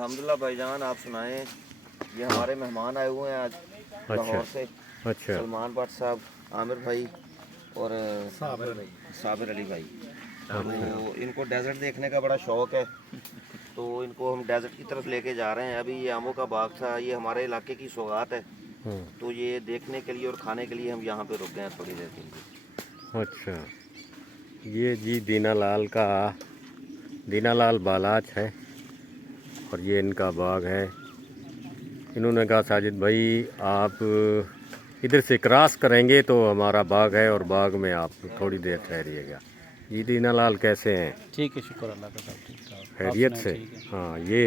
अल्हम्दुलिल्लाह भाईजान, आप सुनाएं। ये हमारे मेहमान आए हुए हैं आज लाहौर से। अच्छा। सलमान भट्ट साहब, आमिर भाई और साबिर अली भाई। तो इनको डेजर्ट देखने का बड़ा शौक़ है, तो इनको हम डेजर्ट की तरफ लेके जा रहे हैं। अभी ये आमों का बाग था, ये हमारे इलाके की सौगात है, तो ये देखने के लिए और खाने के लिए हम यहाँ पे रुक गए हैं थोड़ी देर के लिए। अच्छा, ये जी दीनालाल बालाच है और ये इनका बाग है। इन्होंने कहा साजिद भाई आप इधर से क्रॉस करेंगे तो हमारा बाग है और बाग में आप थोड़ी देर ठहरिएगा। जी दीनालाल कैसे हैं? ठीक है, शुक्र अल्लाह का, सब ठीक ठाक, खैरियत से? हाँ, ये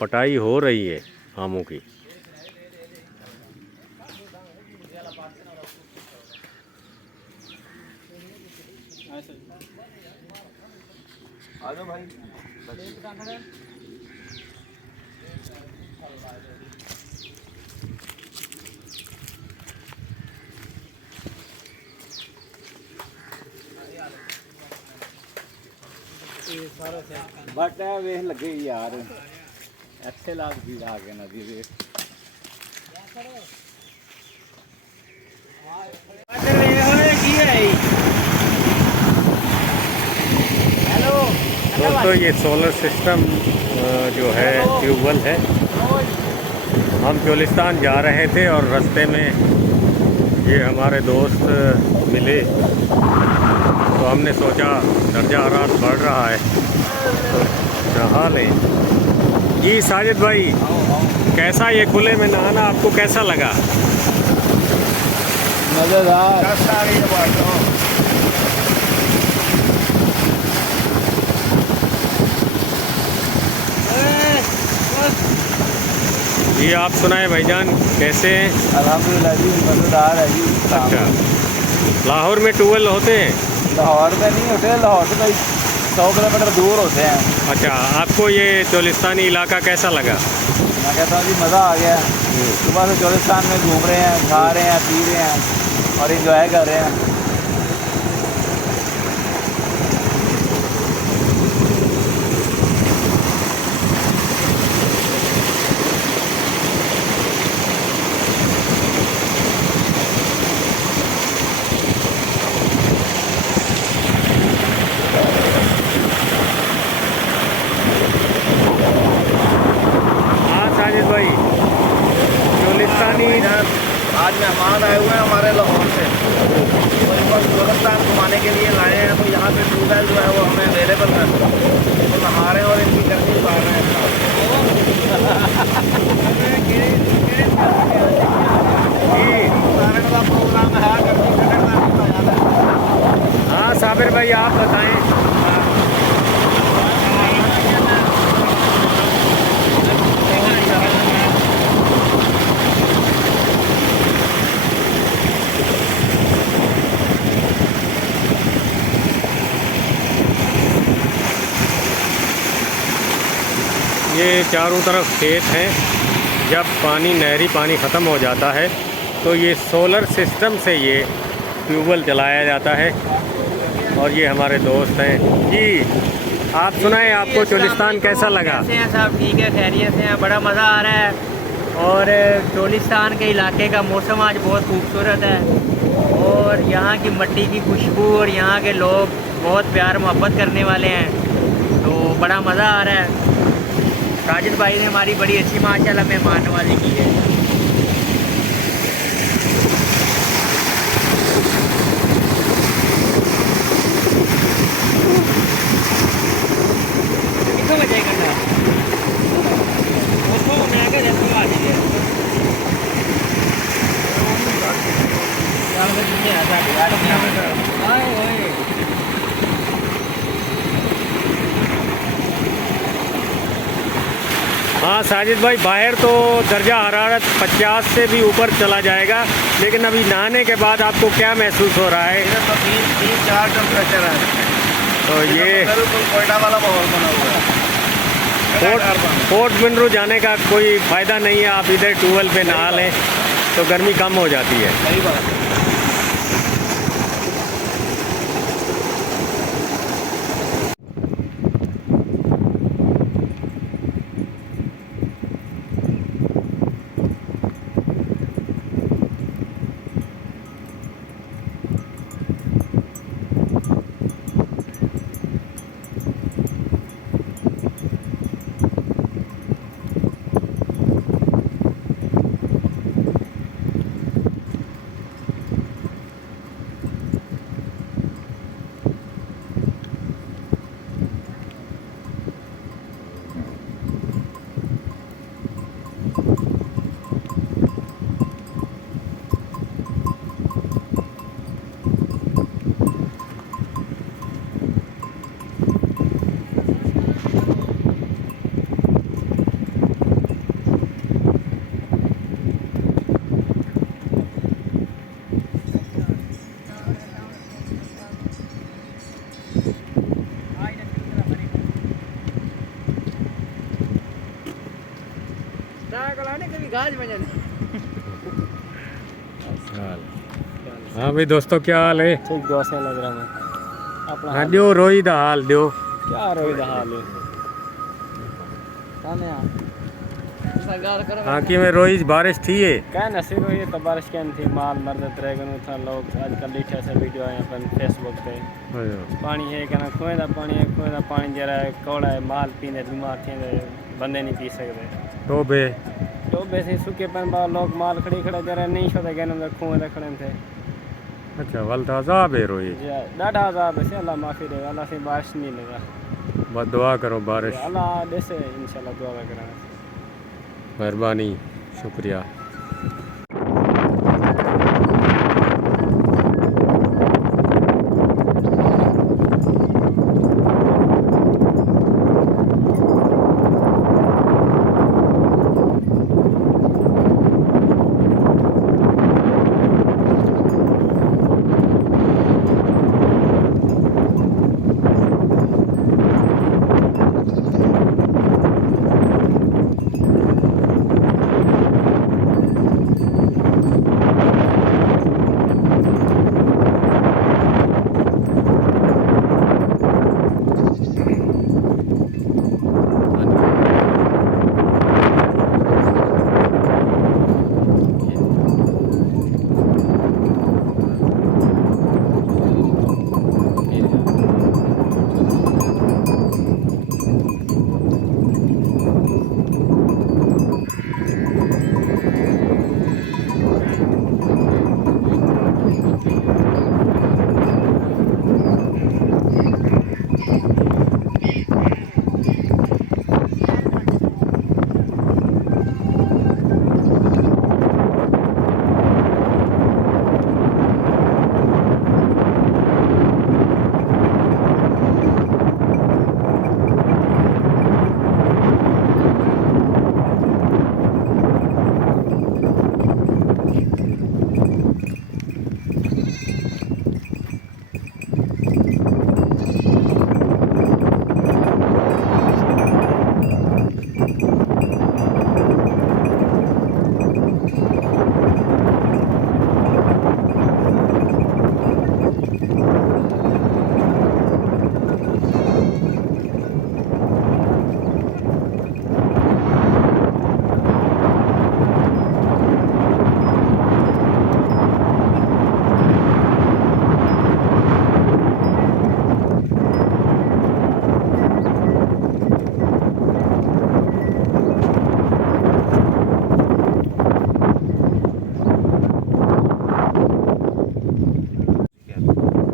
पटाई हो रही है आमों की। आ जाओ भाई। बट वे लगे यार अच्छे लाग भी आ गए नदी वे दोस्तों ये सोलर सिस्टम जो है ट्यूबवेल है। हम चोलिस्तान जा रहे थे और रास्ते में ये हमारे दोस्त मिले, तो हमने सोचा दर्जा हरारत बढ़ रहा है तो नहा लें। जी साजिद भाई, कैसा ये खुले में नहाना आपको कैसा लगा? मज़ेदार। जी आप सुनाए भाईजान, कैसे हैं? अल्हम्दुलिल्लाह जी, मज़ेदार है जी। अच्छा, लाहौर में ट्यूबवेल होते हैं? लाहौर में नहीं होते, लाहौर से 100 किलोमीटर दूर होते हैं। अच्छा, आपको ये चोलिस्तानी इलाका कैसा लगा? मैं कहता हूँ जी मज़ा आ गया। सुबह से चोलिस्तान में घूम रहे हैं, खा रहे हैं, पी रहे हैं और इंजॉय कर रहे हैं। भाई चोलिस्तानी आज मेहमान आए हुए हैं हमारे लाहौर से, तो इनको चोलिस्तान घुमाने के लिए लाए हैं। तो यहाँ पे ट्यूबवेल जो है वो हमें अवेलेबल है, तो नहा रहे हैं और इनकी गर्मी उतार रहे हैं। प्रोग्राम है गर्मी। हाँ साबिर भाई आप बताएं। ये चारों तरफ खेत हैं। जब पानी नहरी पानी ख़त्म हो जाता है तो ये सोलर सिस्टम से ये ट्यूबवेल चलाया जाता है। और ये हमारे दोस्त हैं जी, आप सुनाएं, आपको चोलिस्तान कैसा लगा? कैसे हैं साहब? ठीक है, खैरियत से हैं, बड़ा मज़ा आ रहा है। और चोलिस्तान के इलाके का मौसम आज बहुत खूबसूरत है और यहाँ की मिट्टी की खुशबू और यहाँ के लोग बहुत प्यार मोहब्बत करने वाले हैं, तो बड़ा मज़ा आ रहा है। साजिद भाई ने हमारी बड़ी अच्छी माशाल्लाह मेहमान नवाजी की है। कितना बजे करना है उसको मैं आगे जैसे आ दीजिए। हाँ साजिद भाई, बाहर तो दर्जा हरारत 50 से भी ऊपर चला जाएगा, लेकिन अभी नहाने के बाद आपको क्या महसूस हो रहा है? तो 3-4 टेम्परेचर है, तो ये बिल्कुल कोयटा वाला माहौल बना हुआ है। पोर्ट बिंदरू जाने का कोई फ़ायदा नहीं है, आप इधर ट्यूबवेल पे नहा लें तो गर्मी कम हो जाती है। सही बात है। हाँ भाई दोस्तों, क्या हाल है? ठीक दोस्त है लग रहा मैं अपना हाँ दियो रोई दा हाल दियो। क्या रोई दा हाल है सामने आ हाँ कि में रोई बारिश थी है। क्या नसीब हुई तो बारिश क्या थी माल मर्द रहेगा था लोग आजकल लिखे से वीडियो आए अपन फेसबुक पे पानी है कहना कुएं दा पानी है कुएं दा पानी जरा कौड़ा है माल पीने बीमार थे बंदे नहीं पी सकते तो वैसे सूखे पन बा लोग माल खड़ी खड़ा जरा नहीं छोड़े गए कुएं दा खड़े थे। अच्छा वल तो अजाब है रोई, ॾाढा अज़ाब है अल्लाह माफ़ी दे अल्लाह से बारिश नहीं लगा बस दुआ करो बारिश। अल्लाह ॾिसे इंशाल्लाह दुआ करा मेहरबानी शुक्रिया।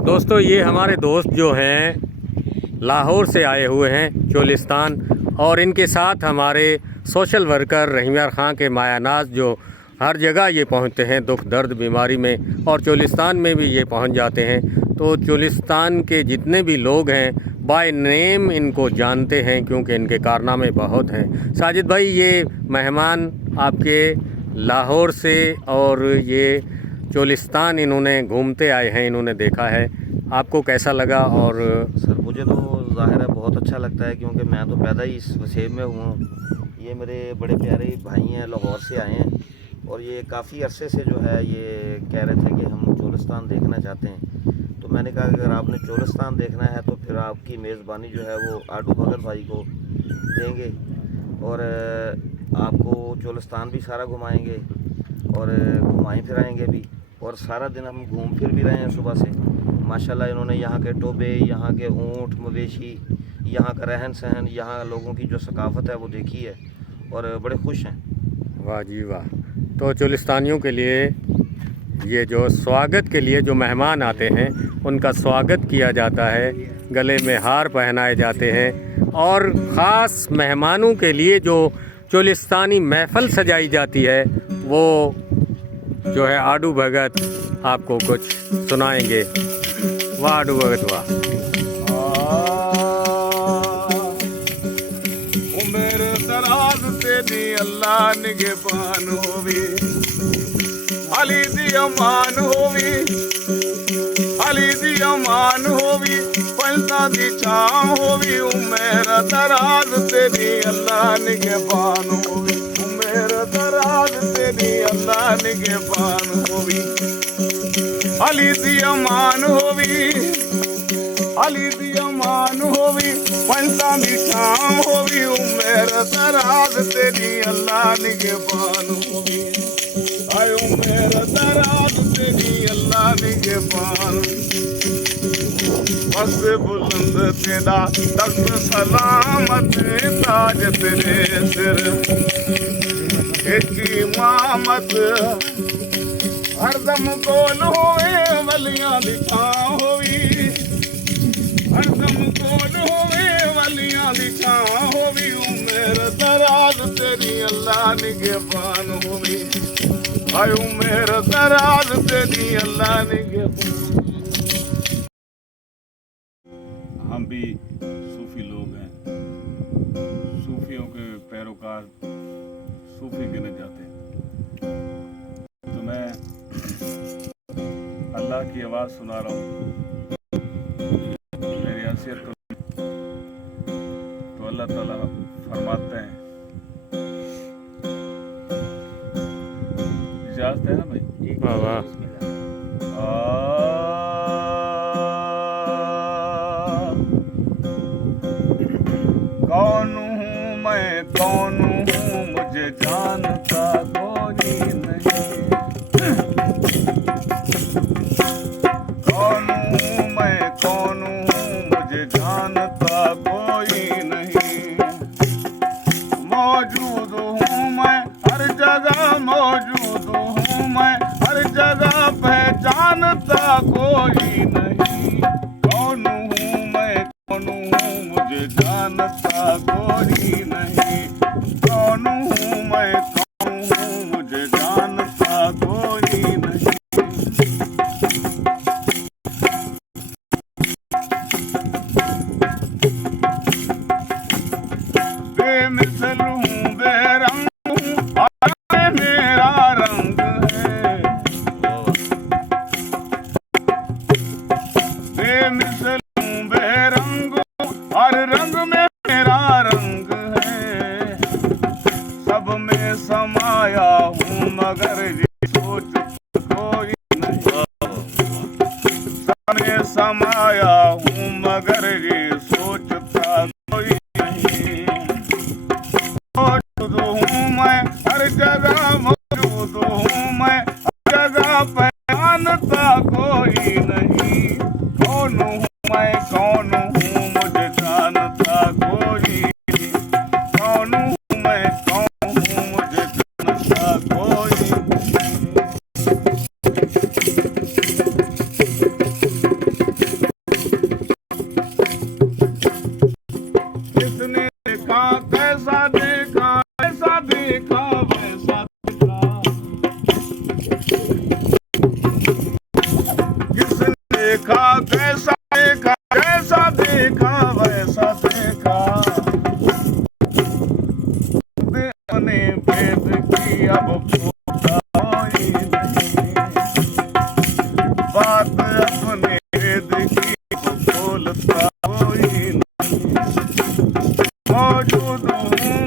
दोस्तों ये हमारे दोस्त जो हैं लाहौर से आए हुए हैं चोलिस्तान, और इनके साथ हमारे सोशल वर्कर रहीम यार ख़ान के मायानाज जो हर जगह ये पहुंचते हैं दुख दर्द बीमारी में, और चोलिस्तान में भी ये पहुंच जाते हैं। तो चोलिस्तान के जितने भी लोग हैं बाय नेम इनको जानते हैं क्योंकि इनके कारनामे बहुत हैं। साजिद भाई, ये मेहमान आपके लाहौर से और ये चोलिस्तान इन्होंने घूमते आए हैं, इन्होंने देखा है, आपको कैसा लगा? और सर मुझे तो ज़ाहिर है बहुत अच्छा लगता है क्योंकि मैं तो पैदा ही इस वसेब में हूँ। ये मेरे बड़े प्यारे भाई हैं, लाहौर से आए हैं, और ये काफ़ी अरसे से जो है ये कह रहे थे कि हम चोलिस्तान देखना चाहते हैं। तो मैंने कहा अगर आपने चोलिस्तान देखना है तो फिर आपकी मेज़बानी जो है वो आडू भगत भाई को देंगे, और आपको चोलिस्तान भी सारा घुमाएंगे और घुमाएँ फिराएँगे भी, और सारा दिन हम घूम फिर भी रहे हैं सुबह से। माशाल्लाह इन्होंने यहाँ के टोबे, यहाँ के ऊँट मवेशी, यहाँ का रहन सहन, यहाँ लोगों की जो सकाफ़त है वो देखी है, और बड़े खुश हैं। वाह जी वाह। तो चोलिस्तानियों के लिए ये जो स्वागत के लिए जो मेहमान आते हैं उनका स्वागत किया जाता है, गले में हार पहनाए जाते हैं, और ख़ास मेहमानों के लिए जो चोलिस्तानी महफ़िल सजाई जाती है वो जो है आडू भगत आपको कुछ सुनाएंगे। वाह आडू भगत वाह। उमेर दराज तेरी अल्लाह निगहबान होवी, अली दी अमान होवी, अली दी अमान होवी, पंजा दी छां होवी। उमेर दराज तेरी अल्लाह निगहबान होवी, उमेर निगहबान होवी अली दी अमान होवी अली दी अमान होवी पंजा दी छां होवी उमेर दराज तेरी अल्लाह निगहबान होवी आए उमेर दराज तेरी अल्लाह निगहबान बस बुलंद तेरा तख्त सलामत ताज तेरे सिर एक इमामत हरदम कोल होवे वलियां दी छां होवी हरदम कोल होवे वलियां दी छां होवी उमेर दराज तेरी अल्लाह निगहबान होवी आए उमेर दराज तेरी अल्लाह निगहबान। हम भी सूफी लोग हैं, सूफियों के पैरोकार सूफी गिने जाते हैं। तो मैं अल्लाह की आवाज़ सुना रहा हूँ, मेरी हैसियत तो अल्लाह ताला फरमाते हैं, इजाज़त है ना भाई? वाह वाह। कौन हूँ मैं कौन हूँ मुझे जानता कोई नहीं कौन हूँ मैं कौन हूँ मुझे जानता कोई नहीं मौजूद हूँ मैं हर जगह मौजूद हूँ मैं हर जगह पहचानता कोई नहीं कौन हूँ मैं कौन हूँ मुझे जानता कोई नहीं कौन हूँ मैं कौन हूँ मुझे जानता कोई नहीं बेमिसल हूँ बेरंग हूँ और मेरा रंग है बेमिसल हूँ बेरंग और रंग में मेरा रंग है सब में समाया हूँ मगर ये सोच कोई नहीं सब में समाया हूँ मगर ये सोचता कोई नहीं मौजूद हूँ मैं हर जगह मौजूद हूँ मैं हर जगह पहचानता कोई नहीं कौन हूँ मैं कौन हूँ मुझे जानता कोई नहीं कौन हूँ मैं कौन हूँ मुझे जानता कोई नहीं किसने देखा कैसा देखा ऐसा देखा वैसा देखा किसने देखा कैसा देखा कैसा देखा वैसा देखा अपने भेद की अब भूखा कोई नहीं बात अपने भेद की बोलता कोई नहीं मौजूद हूँ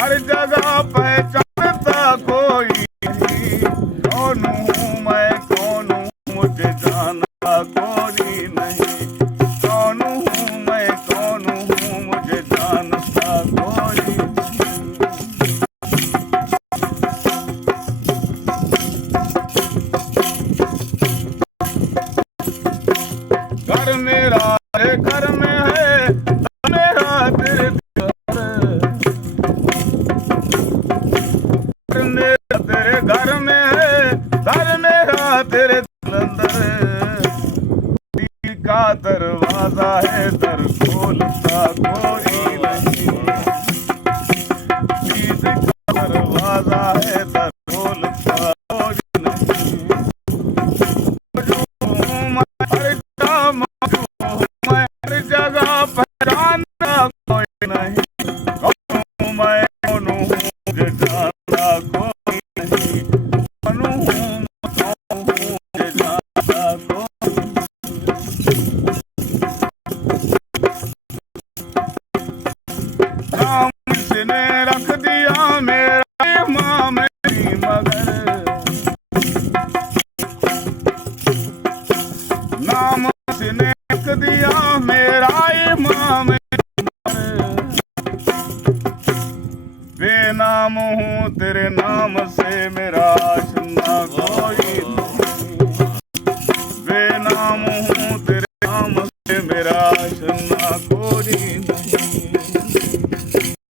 हर जगह पहचानता कोई नहीं कौन हूँ मैं कौन हूँ मुझे जानता कोई नहीं कौन हूँ मैं कौन हूँ मुझे जानता कोई नहीं घर मेरा है घर में है मेरा तेरे घर मेरा तेरे घर में है घर मेरा तेरे दिल अंदर दिल का दरवाजा है दर खोलता कोई नहीं दिल का दरवाजा है दर खोलता कोई नहीं हर जगह पहचानता कोई नहीं कौन हूँ मैं कौन हूँ मुझे जानता कोई नहीं कौन हूँ मुझे जानता कोई काम इसने रख दिया मेरा माँ मेरी मगर बेनाम हूँ तेरे नाम से मेरा आशना कोई नहीं, बेनाम हूँ तेरे नाम से मेरा आशना कोई नहीं।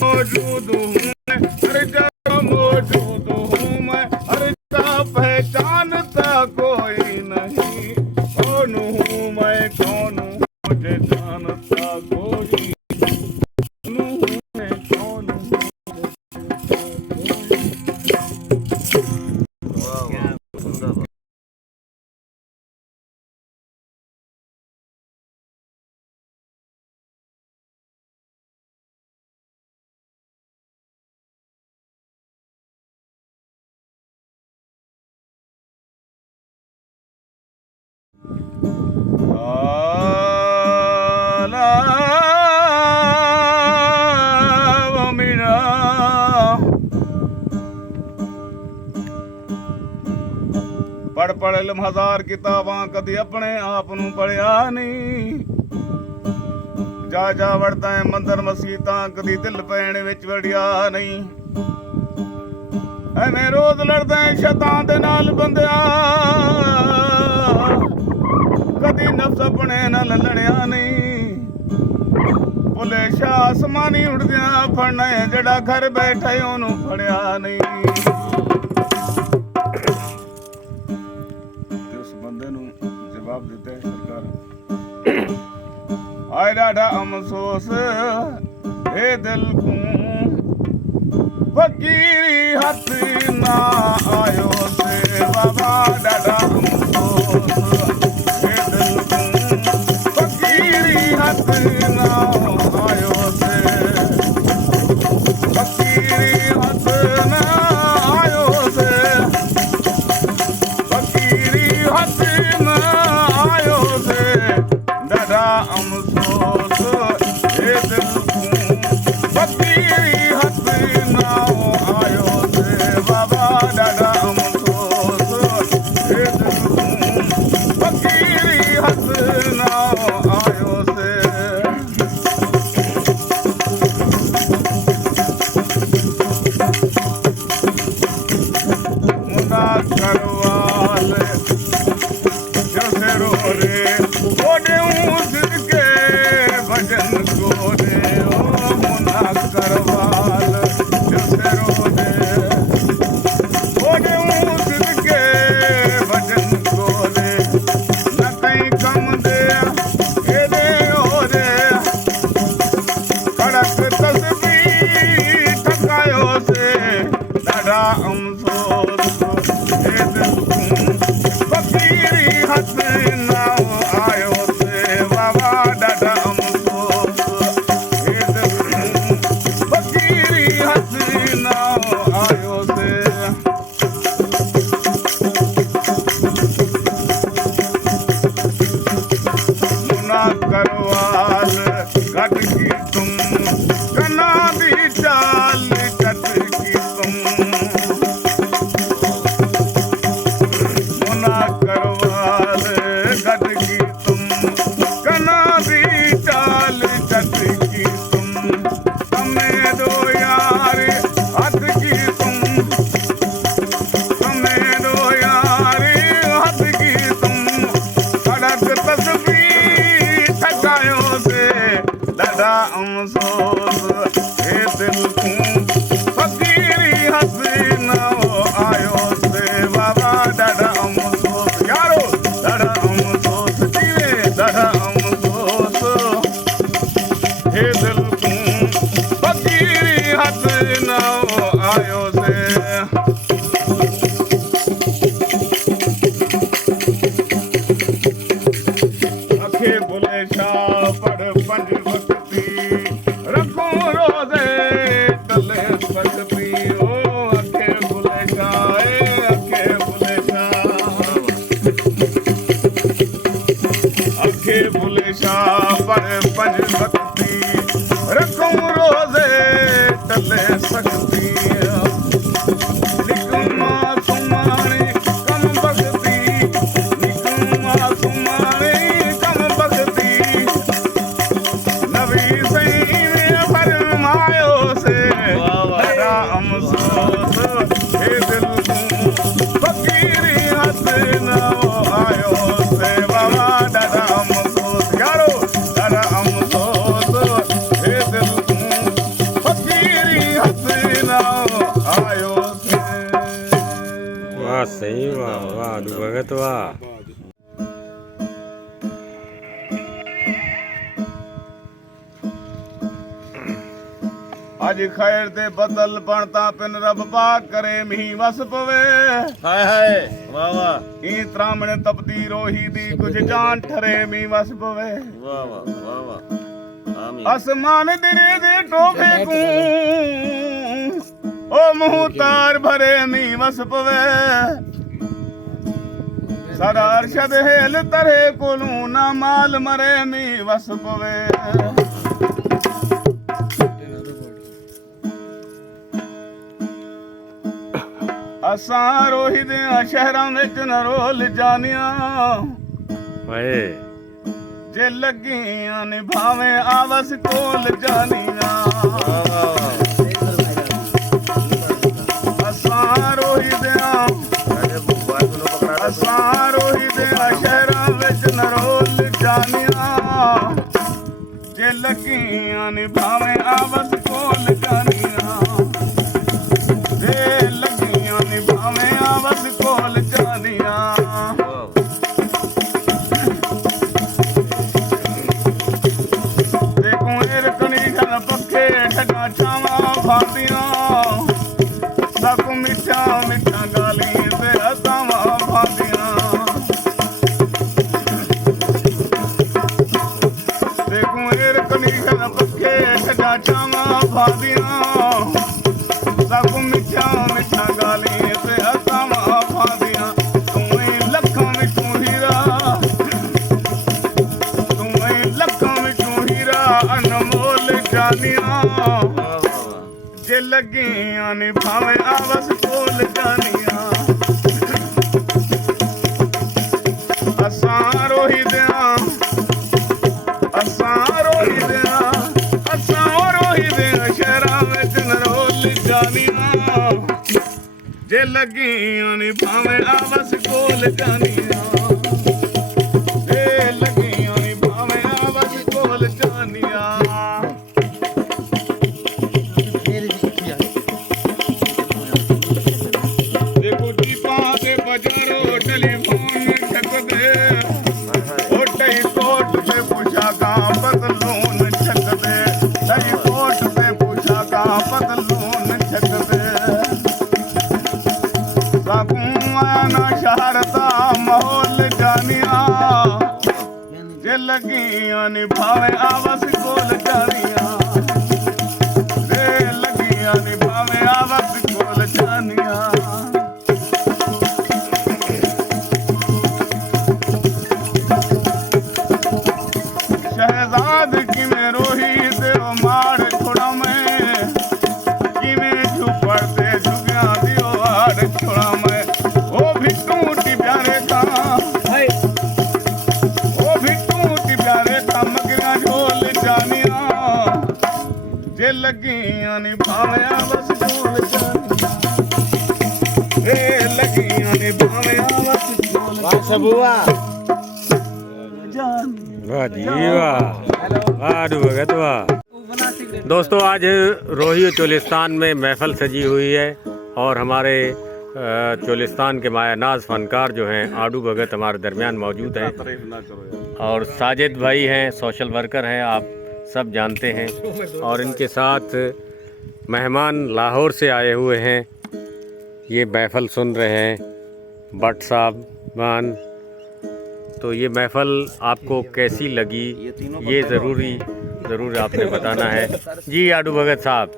मौजूद हूँ मैं हर जगह, मौजूद हूँ मैं हर जगह, पहचानता कोई नहीं। कौन हूँ मैं, कौन हूँ मुझे जानता कोई पढ़ पढ़ इल्म हज़ार किताबां कदी अपने आप नूं पढ़िया नहीं। जा जा वड़दा है मंदिर मसीतां कदी दिल पैण विच वड़िया नहीं। ਐਵੇਂ ਰੋਜ਼ ਲੜਦਾ ਹੈ ਸ਼ੈਤਾਨ ਦੇ ਨਾਲ ਬੰਦਿਆ, ਕਦੀ ਨਫਸ ਆਪਣੇ ਨਾਲ ਲੜਿਆ ਨਹੀਂ। ਭੁੱਲੇ ਸ਼ਾਹ ਆਸਮਾਨੀ ਉੜਦਿਆਂ ਫੜਨਾ ਹੈ ਜਿਹੜਾ ਘਰ ਬੈਠਾ ਉਹਨੂੰ ਫੜਿਆ ਨਹੀਂ। ਤੇ ਉਸ ਬੰਦੇ ਨੂੰ ਜਵਾਬ ਦਿੱਤਾ ਹੈ ਸਰਕਾਰ, ਆਏ ਡਾਢਾ ਅਫਸੋਸ ਇਹ ਦਿਲ ਨੂੰ फकीरी हथ ना आयो से बाबा डाडा अफसोस हे दिल को फकीरी हथ ना आयो से, फकीरी हथ ना आयो से, फकीरी हथ ना आयो से डाडा अफसोस हे दिल को फकीरी हथ ना आयो से बाबा डाडा अफसोस हे दिल को फकीरी हथ ना आयो से। मुंडा करवाल जैसे रो रे ओडे सिदके भजन को रे ओ मुंडा करवाल जैसे रो रे ओडे सिदके भजन को रे न कहीं कम दे ए दे ओ रे कड़क तस्बीह ठकायो से डाडा अफसोस हे दिल को फकीरी हथ ना आयो से बाबा डाडा अफसोस हे दिल को फकीरी हथ ना आयो से। मुना करवाल घट की तुम कना भी चाल कट की तुम, मुना करवाल घट की तुम कना भी चाल कट की तुम। हमें दो यार हथ की तुम, हमें दो यार हथ की तुम। कड़क तस्बीह ठकायो से डाडा अफसोस हे दिल को फकीरी हथ ना आयो से बाबा डाडा अफसोस। यारो डाडा अफसोस जीवे डाडा अफसोस हे दिल को फकीरी हथ ना आयो से। अखे बुले शाह पढ़ पंज भक्ति रखो रोजे तले सकती ओ अखे बुले शाह अखे बुले शाह, अखे बुले शाह पढ़ पंज भक्ति रखो रोजे तले सकती। निकमा सुमारी कम भक्ति, निकमा सुमारी कम भक्ति। नबी सही में फरमायो से डाडा भगत वाह। ਅੱਜ ਖੈਰ ਤੇ ਬਦਲ ਬਣਤਾ ਪਿਨ ਰੱਬ ਪਾਕ ਕਰੇ ਮੀਂਹ ਵਸ ਪਵੇ ਹਾਏ ਹਾਏ ਵਾਹ ਵਾਹ ਇਹ ਤਰਾਮਣ ਤਪਦੀ ਰੋਹੀ ਦੀ ਕੁਝ ਜਾਨ ਠਰੇ ਮੀਂਹ ਵਸ ਪਵੇ ਵਾਹ ਵਾਹ ਵਾਹ ਵਾਹ ਆਮੀਨ ਆਸਮਾਨ ਦਿਨੇ ਦੇ ਟੋਫੇ ਕੂ ਓ ਮੂੰਹ ਤਾਰ ਭਰੇ ਮੀਂਹ ਵਸ ਪਵੇ ਸਾਡਾ ਅਰਸ਼ਦ ਹੇਲ ਤਰੇ ਕੋਲੋਂ ਨਾ ਮਾਲ ਮਰੇ ਮੀਂਹ ਵਸ ਪਵੇ ਅਸਾਂ ਰੋਹੀ ਦੇ ਸ਼ਹਿਰਾਂ ਵਿੱਚ ਨਾ ਰੋਲ ਜਾਣਿਆ हाय ਜੇ ਲੱਗੀਆਂ ਨਿਭਾਵੇਂ ਆਵਸ ਕੋਲ ਜਾਣੀਆਂ ਵਾਹ ਵਾਹ ਅਸਾਂ ਰੋਹੀ ਦੇ ਅਰੇ ਬਾਈ ਨੂੰ ਪਕੜਾ ਅਸਾਂ ਰੋਹੀ ਦੇ ਸ਼ਹਿਰਾਂ ਵਿੱਚ ਨਾ ਰੋਲ ਜਾਣਿਆ ਜੇ ਲੱਗੀਆਂ ਨਿਭਾਵੇਂ ਆਵਸ ਕੋਲ ਜਾਣੀਆਂ ਜੇ ਲੱਗੀਆਂ ਨਿਭਾਵੇਂ ਆਵਸ ਕੋਲ ਜਾਣੀਆਂ ਪੱਖੇ ਠਗਾ ਛਾਵਾਂ ਫਾਂਦੀਆਂ ਸਭ ਮਿੱਠਾ ਮਿੱਠਾ ਗਾਲੀ ਤੇ ਹਸਾਵਾਂ ਫਾਂਦੀਆਂ ਦੇਖੂੰ ਇਹ ਕਨੀਸ਼ਰ ਪੱਖੇ ਠਗਾ ਛਾਵਾਂ ਫਾਂਦੀਆਂ ਸਭ ਮਿੱਠਾ ਮਿੱਠਾ ਗਾਲੀ ਤੇ ਹਸਾਵਾਂ ਫਾਂਦੀਆਂ ਤੂੰ ਹੀ ਲੱਖਾਂ ਵਿੱਚੋਂ ਹੀਰਾ ਤੂੰ ਹੀ ਲੱਖਾਂ ਵਿੱਚੋਂ ਹੀਰਾ ਅਨਮੋਲ ਜਾਨੀਆਂ ਜੇ ਲੱਗੀਆਂ ਨਿਭਾਵੇਂ ਆਵਸ ਕੋਲ ਜਾਨੀਆਂ ਅਸਾਂ ਰੋਹੀ ਦਿਆਂ ਅਸਾਂ ਰੋਹੀ ਦਿਆਂ ਅਸਾਂ ਰੋਹੀ ਦਿਆਂ ਸ਼ਹਿਰਾਂ ਵਿੱਚ ਨਰੋਲ ਜਾਨੀਆਂ ਜੇ ਲੱਗੀਆਂ ਨਿਭਾਵੇਂ ਆਵਸ ਕੋਲ ਜਾਨੀਆਂ ਜੇ ਲੱਗੀਆਂ ਨਿਭਾਵੇਂ ਆਵਸ ਕੋਲ ਜਾਨੀਆਂ ਦੇਖੋ ਦੀਪਾਂ ਤੇ ਬਜਾਰੋ ਟੈਲੀਫੋਨ ਛਕਦੇ ਓਟੇ ਕੋਟ ਤੇ ਪੁਸ਼ਾਕਾਂ ਬਦਲੂਨ ਛਕਦੇ ਤਈ ਕੋਟ ਤੇ ਪੁਸ਼ਾਕਾਂ ਬਦਲੂਨ ਛਕਦੇ ਸਾਕੂਆਂ ਨਾ ਸ਼ਹਰਤਾ ਮਾਹੌਲ ਜਾਨੀਆਂ ਜੇ ਲੱਗੀਆਂ ਨਿਭਾਵੇਂ ਆਵਸ ਕੋਲ ਜਾਨੀਆਂ ਜੇ ਲੱਗੀਆਂ ਨਿਭਾਵੇਂ ਆਵਸ ਕੋਲ ਜਾਨੀਆਂ ਸ਼ਹਿਜ਼ਾਦ ਕਿਵੇਂ ਰੋਹੀ ਤੇ ਉਹ ਮਾੜ ਛੋੜਾ ਮੈਂ ਕਿਵੇਂ ਝੁਪੜ ਤੇ ਝੁਗਿਆਂ ਦੀ ਉਹ ਆੜ ਛੋੜਾ ਮੈਂ ਉਹ ਵੀ ਟੂਟੀ ਪਿਆਰੇ ਤਾਂ ਉਹ ਵੀ ਟੂਟੀ ਪਿਆਰੇ ਤਾਂ ਮਗਰਾਂ ਝੋਲ ਜਾਨੀਆਂ ਜੇ ਲੱਗੀਆਂ ਨਿਭਾਵੇਂ ਆਵਸ ਝੋਲ ਜਾਨੀਆਂ ਇਹ ਲੱਗੀਆਂ ਨਿਭਾਵੇਂ ਆਵਸ ਝੋਲ ਸਬੂਆ वाह जी वाह वाह आडू भगत वाह। दोस्तों आज रोही चोलिस्तान में महफल सजी हुई है और हमारे चोलिस्तान के माया नाज फनकार जो हैं आडू भगत हमारे दरमियान मौजूद हैं और साजिद भाई हैं सोशल वर्कर हैं आप सब जानते हैं और इनके साथ मेहमान लाहौर से आए हुए हैं ये महफल सुन रहे हैं भट्ट साहबान। तो ये महफल आपको कैसी लगी ये ज़रूर आपने बताना है जी आडू भगत साहब।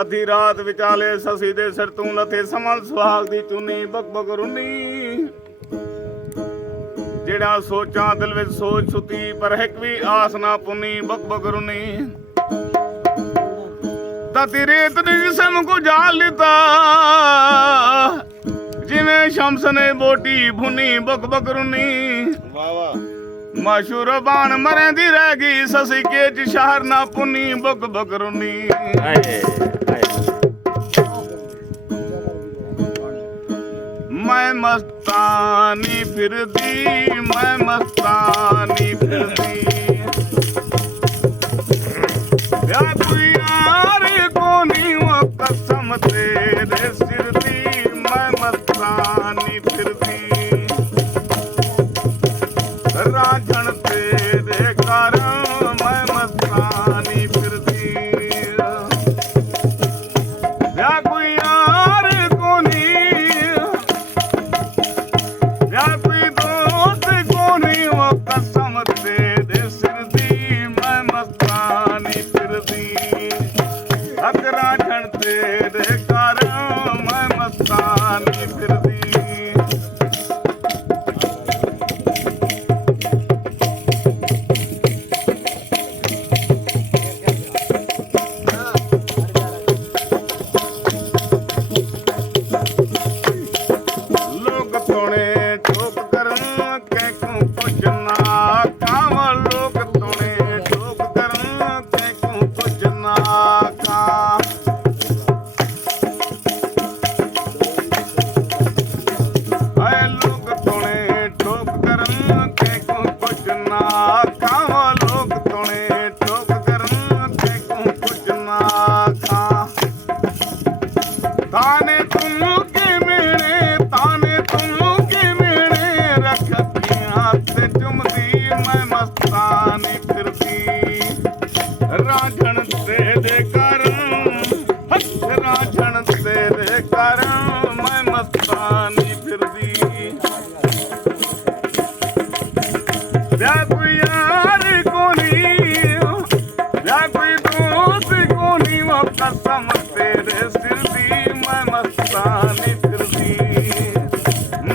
ਅੱਧੀ ਰਾਤ ਵਿਚਾਲੇ ਸਸੀ ਦੇ ਸਿਰ ਤੂੰ ਲਥੇ ਸਮਲ ਸੁਹਾਗ ਦੀ ਚੁੰਨੀ ਬਕਬਕ ਰੁੰਨੀ ਜਿਹੜਾ ਸੋਚਾਂ ਦਿਲ ਵਿੱਚ ਸੋਚ ਸੁਤੀ ਪਰ ਇੱਕ ਵੀ ਆਸ ਨਾ ਪੁੰਨੀ ਬਕਬਕ ਰੁੰਨੀ ਤਾਂ ਤੇਰੇ ਤੇ ਜਿਸਮ ਕੋ ਜਾਲ ਲਿਤਾ ਜਿਵੇਂ ਸ਼ਮਸ ਨੇ ਬੋਟੀ ਭੁੰਨੀ ਬਕਬਕ ਰੁੰਨੀ ਵਾਹ ਵਾਹ ਮਸ਼ਹੂਰ ਬਾਣ ਮਰੇਂਦੀ ਰਹਿ ਗਈ ਸਸੀ ਕੇ ਚ ਸ਼ਹਿਰ ਨਾ ਪੁੰਨੀ ਬਕਬਕ ਰੁੰਨੀ हाय हाय मैं मैं मस्तानी फिरदी, मैं मस्तानी फिरदी। या कोई यार कोनी वो कसम तेरे सिर दी, मैं मस्तानी फिरदी। राजन तेरे कारण मैं मस्तानी फिरदी। या कोई यार कोनी, या कोई दोस्त कोनी वो कसम तेरे सिर दी, मैं मस्तानी फिरदी। हक राजन तेरे कारण मैं मस्तानी फिरदी। ताने तुम के मेरे, ताने तुम के मेरे रखती हाथ चुमदी, मैं मस्तानी फिरदी। राजन तेरे कारण, राजन तेरे कारण मैं मस्तानी फिरदी। या कोई यार कोनी, या कोई दोस्त कोनी वो कसम तेरे सिर दी, मैं मस्तानी फिरदी।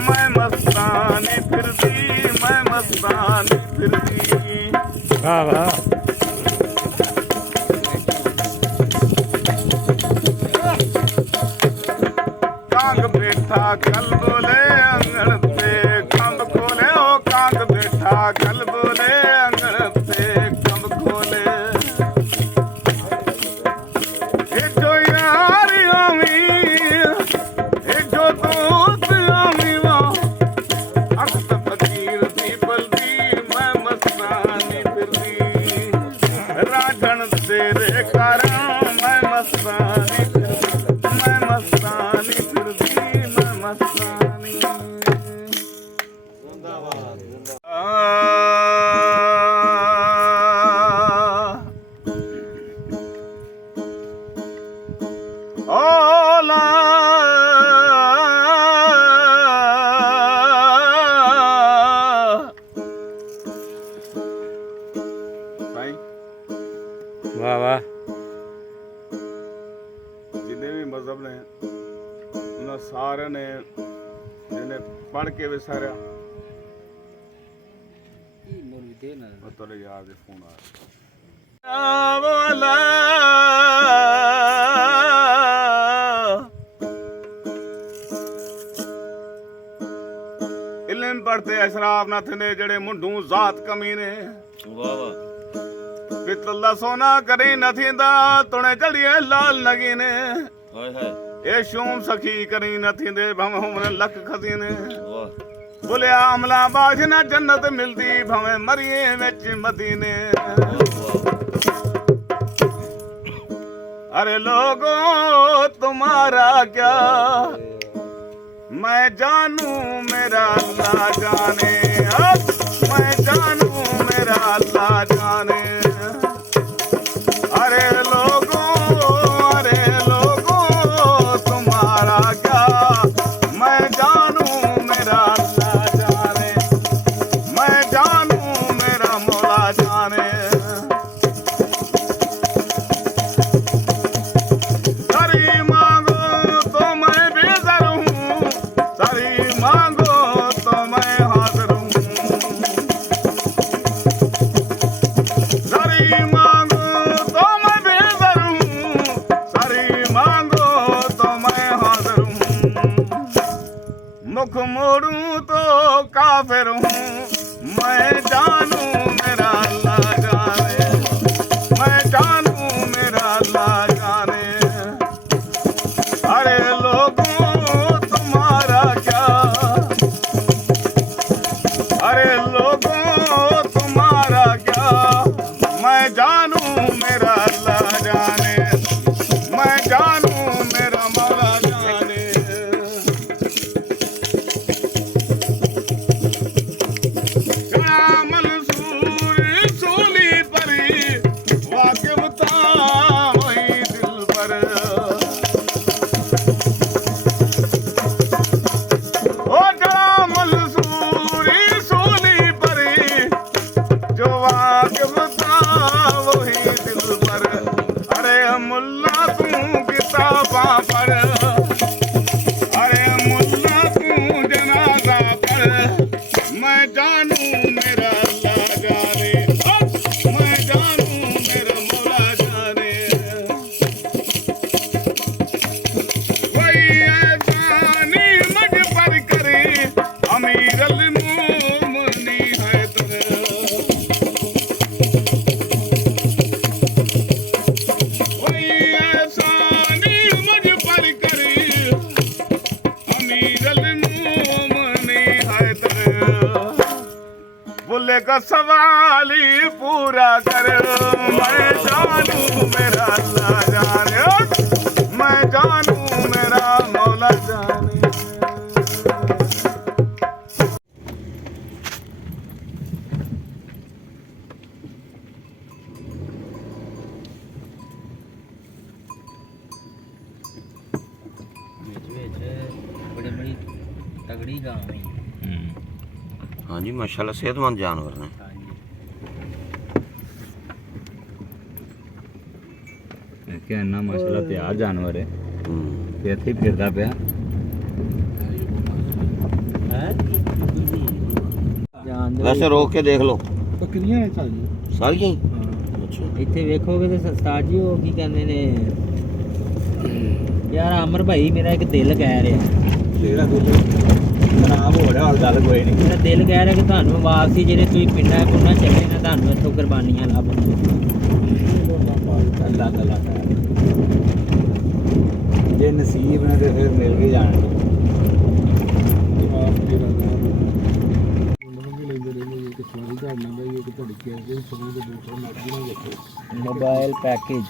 मैं मस्तानी फिरदी, मैं मस्तानी फिरदी। वाह वाह। कांग बैठा कल बोले अंगण पे कम्ब खोले, ओ कांग बैठा कल बोले अंगण पे कम्ब खोले। ये जो यार आमी, ये जो दोस्त आमी वो अख्त फकीर दी बल्दी, मैं मस्तानी फिरदी। राजन तेरे कारण मैं मस्तानी फिरदी, मैं मस्तानी फिरदी, मैं मस्तानी। ओला भाई वाह वाह। जिन्ने भी मजहब ने उन्होंने सारे ने जिन्हें पढ़ के विसारिया। तेरे यार दे फोन आ इल्म पढ़ते अशराफ न थे जड़े मुंडू जात कमी ने। वाह वाह। पितल दा सोना करी न थींदा, तुणे जड़िए लाल नगी ने। हाय हाय। ए शूम सखी करी न थींदे भम हुमन लख खजीने। वाह। बोलिया अमला बाज न जन्नत मिलदी, भवे मरिए विच मदीने। अरे लोगों तुम्हारा क्या मैं जानू, मेरा अल्लाह जाने। अब मैं जानू, मेरा अल्लाह जाने। अरे लोगों तुम्हारा क्या मैं जानू, मेरा अल्लाह जाने। मैं जानू, मेरा मौला जाने। सरी मांगो तो मैं बेज़र हूँ, सरी मांगो तो मैं हाज़िर हूँ। सरी मांगो तो मैं बेज़र हूँ, सरी मांगो तो मैं हाज़िर हूँ। मुख मोड़ूं तो काफिर हूँ, मैं जानू, मेरा अल्लाह जाने। मैं जानू, मेरा अल्लाह जाने। अरे लोगों तुम्हारा क्या का सवाल ही पूरा कर। मैं जानू मेरा अल्लाह जाने, मैं जानू मेरा मौला जाने। बड़ी बड़ी तगड़ी गाँव है। हाँ जी माशाल्लाह सेहतमंद जानवर ने। ਕਿ ਇੰਨਾ ਮਾਸ਼ਾਅੱਲਾ ਤਿਆਰ ਜਾਨਵਰ ਹੈ ਤੇ ਇੱਥੇ ਹੀ ਫਿਰਦਾ ਪਿਆ। वैसे रोक के देख लो ਬੱਕਰੀਆਂ ਨੇ ਸਾਰੀਆਂ। सारियां ही। अच्छा ਇੱਥੇ ਵੇਖੋਗੇ ਤੇ ਸਰਤਾਜ ਜੀ ਉਹ ਕੀ ਕਹਿੰਦੇ ਨੇ ਯਾਰ ਅਮਰ ਭਾਈ ਮੇਰਾ ਇੱਕ ਦਿਲ ਕਹਿ ਰਿਹਾ ਤੇਰਾ ਦਿਲ ਖਰਾਬ ਹੋ ਰਿਹਾ, ਗੱਲ ਕੋਈ ਨਹੀਂ। ਮੇਰਾ ਦਿਲ ਕਹਿ ਰਿਹਾ ਕਿ ਤੁਹਾਨੂੰ ਵਾਪਸੀ ਜਿਹੜੇ ਤੁਸੀਂ ਪਿੰਡਾਂ ਪੁੰਡਾਂ ਚੱਲੇ ਨਾ ਤੁਹਾਨੂੰ ਇੱਥੋਂ ਕੁਰਬਾਨੀਆਂ ਲੱਭਣਗੀਆਂ। ਅੱਲਾ ਤਾਲਾ ਜੇ ਨਸੀਬ ਨੇ ਤੇ ਫਿਰ ਮਿਲ ਕੇ ਜਾਣਗੇ। मोबाइल पैकेज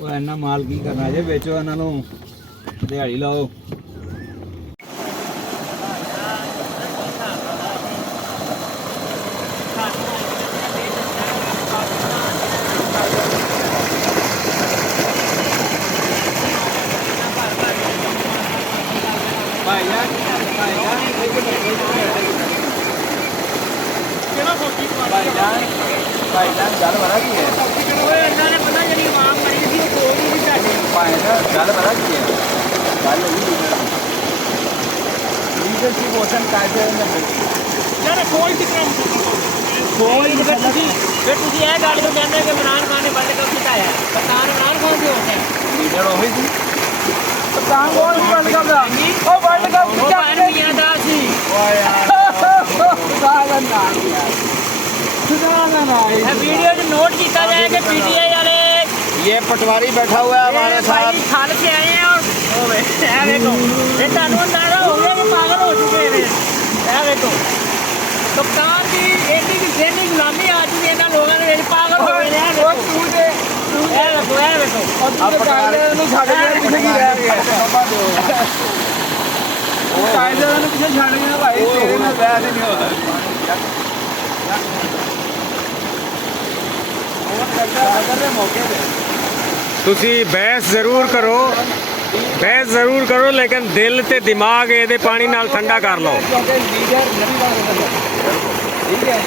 ਉਹ ਇੰਨਾ ਮਾਲ ਕੀ ਕਰਨਾ ਜੇ ਵੇਚੋ ਇਹਨਾਂ ਨੂੰ, ਦਿਹਾੜੀ ਲਾਓ। ਭਾਈਜਾਨ ਗੱਲ ਪਤਾ ਕੀ ਹੈ? ਇਹਨਾਂ ਨੇ ਪਤਾ ਜਿਹੜੀ ਆਵਾਮ ਮਰੀ ਸੀ ਉਹ ਕੋਲ ਹੀ ਨਹੀਂ ਸਾਡੇ ਭਾਈਜਾਨ ਗੱਲ ਪਤਾ ਕੀ ਹੈ? ਗੱਲ ਹੋਈ ਲੀਡਰਸ਼ਿਪ ਹੋਸਨ ਕਾਇਦੇ ਨੇ ਯਾਰ ਕੋਈ ਟਿਕਰਾਮ ਕੋਈ ਫਿਰ ਤੁਸੀਂ ਇਹ ਗੱਲ ਨੂੰ ਕਹਿੰਦੇ ਕਿ ਇਮਰਾਨ ਖਾਨ ਨੇ ਬੰਦ ਕਿਉਂ ਕੀਤਾ ਹੈ? ਕਪਤਾਨ ਇਮਰਾਨ ਖਾਨ ਕਿਉਂ ਹੈ? ਲੀਡਰ ਉਹੀ ਸੀ। ਕਪਤਾਨ ਕੌਣ ਸੀ ਵਰਲਡ ਕੱਪ ਦਾ? ਉਹ ਵਰਲਡ ਕੱਪ ਉਹ ਬਾਹਰ ਮੀਆਂ ਦਾ ਸੀ। ਓ ਯਾਰ वीडियो जो नोट किया जाए कि पीटीआई वाले ये पटवारी बैठा हुआ है हमारे साथ। खल से आए हैं और देखो ये तुहानू अंदाजा हो गया कि पागल हो चुके हैं। देखो कप्तान की एडी की ट्रेनिंग गुलामी आ चुकी है इन्होंने लोगों ने पागल हो गए हैं। ਤੁਸੀਂ ਬਹਿਸ ਜ਼ਰੂਰ ਕਰੋ ਲੇਕਿਨ ਦਿਲ ਤੇ ਦਿਮਾਗ ਇਹਦੇ ਪਾਣੀ ਨਾਲ ਠੰਡਾ ਕਰ ਲਓ। क्योंकि लीडर नहीं बन सकता, ठीक है?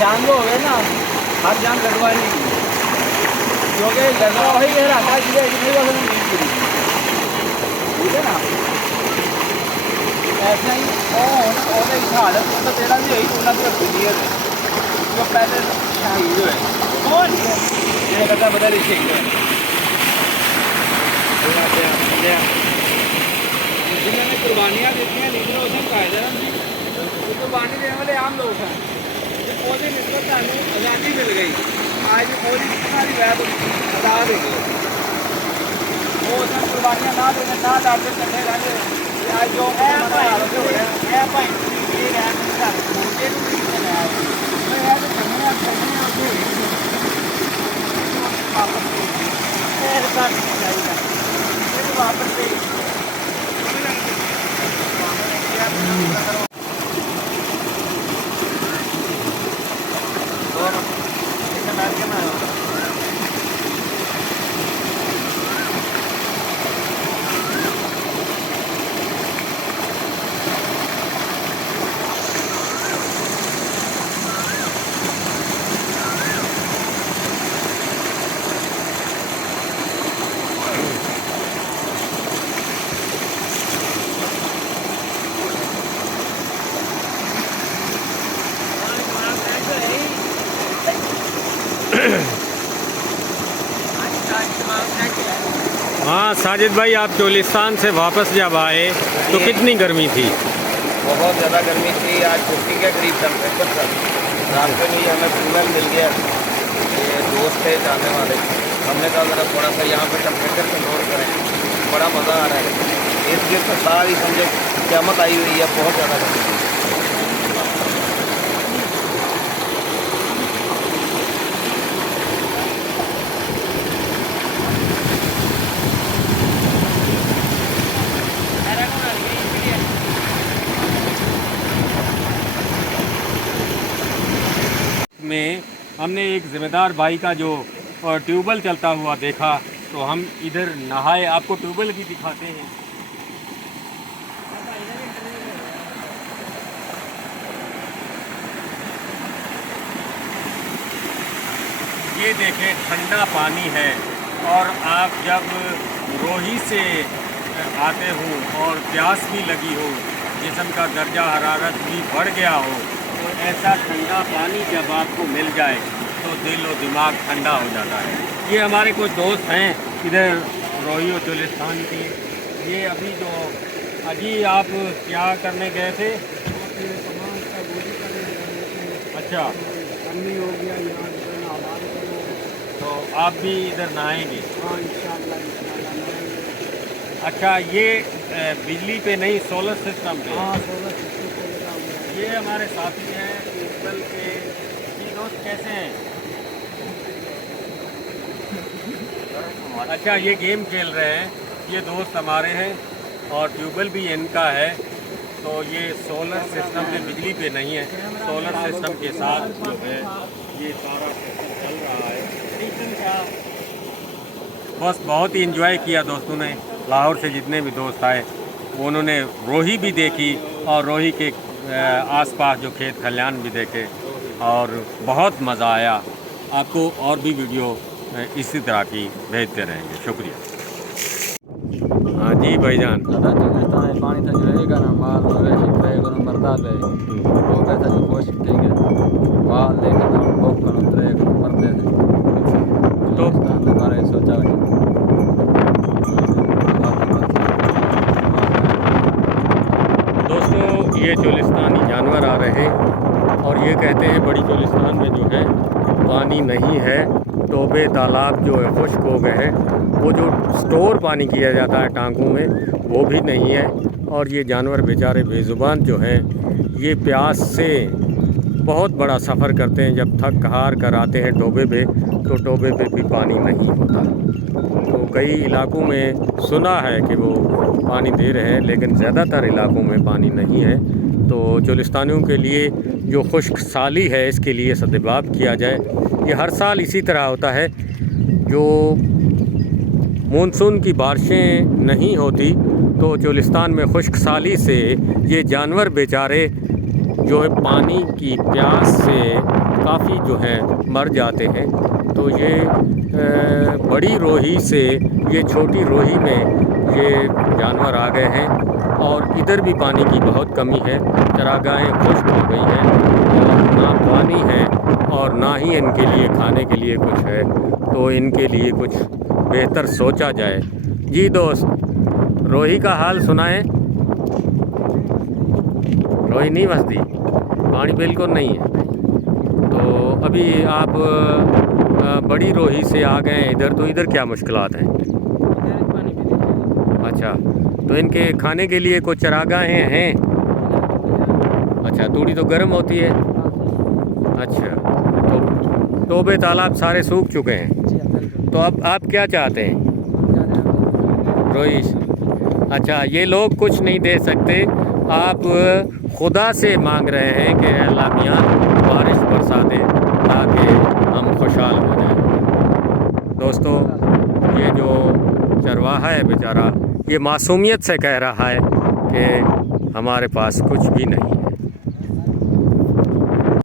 जान लो है ना, हर जान कटवा नहीं, क्योंकि लड़का वही कह रहा था कि नहीं बस ठीक है ना। ऐसा ही और एक हालत तो तेरा भी यही होना तो क्लियर है। जो पहले शहीद हुए कौन ये कहता बदल ही जिन्होंने कुर्बानियाँ दी लीडर उसे कायदे कुर्बानी देने वाले आम लोग हैं। ਉਹਦੀ ਨਿਸਬਤ ਸਾਨੂੰ ਆਜ਼ਾਦੀ ਮਿਲ ਗਈ। ਅੱਜ ਉਹਦੀ ਸਾਰੀ ਵੈਬ ਆਜ਼ਾਦ ਹੋ ਗਈ। ਉਹ ਸਭ ਕੁਰਬਾਨੀਆਂ ਨਾ ਦੇਣ ਨਾ ਡਰਦੇ ਕੱਢੇ ਰਹਿੰਦੇ। ਅੱਜ ਜੋ ਹਾਲਤ ਹੋ ਰਿਹਾ ਹੈ ਭਾਈ ਇਹ ਰਹਿ ਨਹੀਂ ਸਕਦੇ ਮੋਟੇ ਨੂੰ ਨਹੀਂ ਚਲਾਇਆ ਮੈਂ ਇਹ ਤਾਂ ਕਰਨਾ ਹੋ ਵਾਪਸ ਇਹ ਤਾਂ ਚਾਹੀਦਾ ਇਹ ਵਾਪਸ ਤੇ हाँ साजिद भाई, आप चोलिस्तान से वापस जब आए तो कितनी गर्मी थी? बहुत ज़्यादा गर्मी थी। आज 50 के करीब टेम्परेचर था। रास्ते में ही हमें फीमेल मिल गया। ये दोस्त थे जाने वाले, हमने कहा ज़रा थोड़ा सा यहाँ पे टेम्परेचर कंट्रोल करें, बड़ा मज़ा आ रहा है। इस गिर तो सारी समझे क़यामत आई हुई है, बहुत ज़्यादा गर्मी है। में हमने एक ज़िम्मेदार भाई का जो ट्यूबवेल चलता हुआ देखा, तो हम इधर नहाए। आपको ट्यूबवेल भी दिखाते हैं। ये देखें, ठंडा पानी है। और आप जब रोही से आते हो और प्यास भी लगी हो, जिस्म का दर्जा हरारत भी बढ़ गया हो, तो ऐसा ठंडा पानी जब आपको मिल जाए तो दिल और दिमाग ठंडा हो जाता है। ये हमारे कुछ दोस्त हैं इधर रोही और चोलिस्तान के। ये अभी जो अजी आप क्या करने गए थे? अच्छा, गर्मी हो गया यहाँ तो आप भी इधर नहाएंगे? हाँ इंशाल्लाह। अच्छा, ये बिजली पे नहीं, सोलर सिस्टम पे? हाँ सोलर सिस्टम पे लगा हुआ है। ये हमारे साथी हैं ट्यूबवेल के। ये दोस्त कैसे हैं? अच्छा, ये गेम खेल रहे हैं। ये दोस्त हमारे हैं और ट्यूबवेल भी इनका है। तो ये सोलर सिस्टम पे, बिजली पे नहीं है, सोलर सिस्टम के साथ जो है ये सारा सिस्टम चल रहा है। बस बहुत ही एंजॉय किया दोस्तों ने। लाहौर से जितने भी दोस्त आए उन्होंने रोही भी देखी और रोही के आसपास जो खेत खलियान भी देखे और बहुत मज़ा आया। आपको और भी वीडियो इसी तरह की भेजते रहेंगे। शुक्रिया। हाँ जी भाईजान। पानी था जो रहेगा ना माल मवेशी रहेगा ना मरदा दे वो कहता जो कोशिश करेंगे माल लेकर ना वो कर उतरेगा मरदे थे तो हमारे सोचा दोस्तों, ये चोलिस्तानी जानवर आ रहे हैं और ये कहते हैं बड़ी चोलिस्तान में जो है पानी नहीं है, टोबे तालाब जो है खुश्क हो गए हैं। वो जो स्टोर पानी किया जाता है टांकों में वो भी नहीं है। और ये जानवर बेचारे बेज़ुबान जो हैं, ये प्यास से बहुत बड़ा सफ़र करते हैं। जब थक हार कर आते हैं टोबे पे, तो टोबे पे भी पानी नहीं होता। तो कई इलाकों में सुना है कि वो पानी दे रहे हैं, लेकिन ज़्यादातर इलाकों में पानी नहीं है। तो चोलिस्तानियों के लिए जो खुश्क साली है, इसके लिए सद्भाव किया जाए। ये हर साल इसी तरह होता है। जो मानसून की बारिशें नहीं होती तो चोलिस्तान में खुश्क साली से ये जानवर बेचारे जो है पानी की प्यास से काफ़ी जो है मर जाते हैं। तो ये बड़ी रोही से ये छोटी रोही में ये जानवर आ गए हैं और इधर भी पानी की बहुत कमी है। चरागाहें खुश्क हो गई हैं और ना पानी है और ना ही इनके लिए खाने के लिए कुछ है। तो इनके लिए कुछ बेहतर सोचा जाए। जी दोस्त, रोही का हाल सुनाएं। रोही नहीं बसती, पानी बिल्कुल नहीं है। तो अभी आप बड़ी रोही से आ गए इधर, तो इधर क्या मुश्किलात हैं? अच्छा, तो इनके खाने के लिए कुछ चरागाहें हैं? अच्छा, तूड़ी तो गर्म होती है। अच्छा, तो टोबे तालाब सारे सूख चुके हैं। तो अब आप क्या चाहते हैं रोही? अच्छा, ये लोग कुछ नहीं दे सकते, आप खुदा से मांग रहे हैं कि अल्लाह मियाँ बारिश बरसा दे ताकि हम खुशहाल हो जाएं। दोस्तों, ये जो चरवाहा है बेचारा, ये मासूमियत से कह रहा है कि हमारे पास कुछ भी नहीं है।